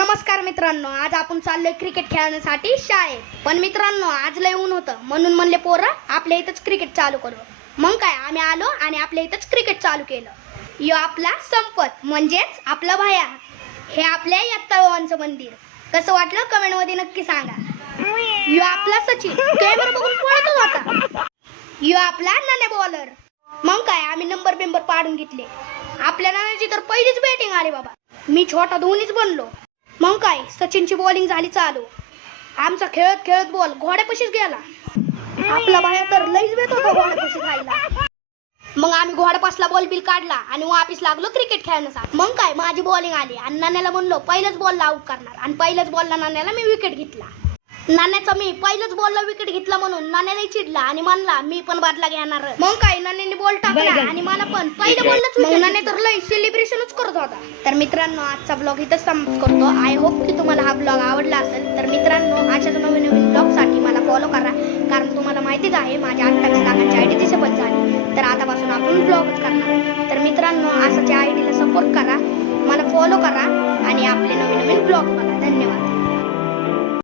नमस्कार मित्रांनो, आज आपण चाललोय क्रिकेट खेळण्यासाठी शाळेत. पण मित्रांनो, आज लय ऊन होतं म्हणून म्हणले पोरं आपल्या इथंच क्रिकेट चालू करू. मग काय, आम्ही आलो आणि आपल्या इथंच क्रिकेट चालू केलं. यो आपला संपत म्हणजेच आपला भाया. हे आपल्या इयत्ता भवांचं मंदिर. कसं वाटलं कमेंट मध्ये नक्की सांगा. यो आपला सचिन कॅमेरा बघून पळतच होता. यो आपला नाण्या बॉलर. मग काय, आम्ही नंबर बिंबर पाडून घेतले. आपल्या नाण्याची तर पहिलीच बॅटिंग आली बाबा. मी छोटा धोनीच बनलो. मग काय, सचिनची बॉलिंग झाली चालू. आमचा खेळत खेळत बॉल घोड्यापाशीच गेला. आपला भाया तर लईच बेत होता घोड्यापाशी जायला. मग आम्ही घोड्यापासला बॉल बिल काढला आणि वापिस लागलो क्रिकेट खेळण्यासाठी. मग काय, माझी बॉलिंग आली आणि नाण्याला म्हणलो पहिल्याच बॉलला आउट करणार आणि पहिल्याच बॉलला नाण्याला मी विकेट घेतला. नाण्याचा मी पहिल्याच बॉलला विकेट घेतला म्हणून नाण्याने चिडला आणि म्हणला मी पण बदला घेणार. मग काय, नाण्याने बॉल टाकला आणि मला पण पहिल्या बॉललाच विकेट. नाण्या तर लई सेलिब्रेशनच करत होता. तर मित्रांनो, आजचा ब्लॉग इथंच समाप्त करतो. आय होप की तुम्हाला हा ब्लॉग आवडला असेल. तर मित्रांनो, अशाच नवीन नवीन ब्लॉगसाठी मला फॉलो करा, कारण तुम्हाला माहितीच आहे माझ्या 28 लाखांची आयडी डिसेबल झाली. तर आतापासून आपण ब्लॉगच करणार. तर मित्रांनो, असाच्या आयडीला सपोर्ट करा, मला फॉलो करा आणि आपले नवीन नवीन ब्लॉग बघा. धन्यवाद.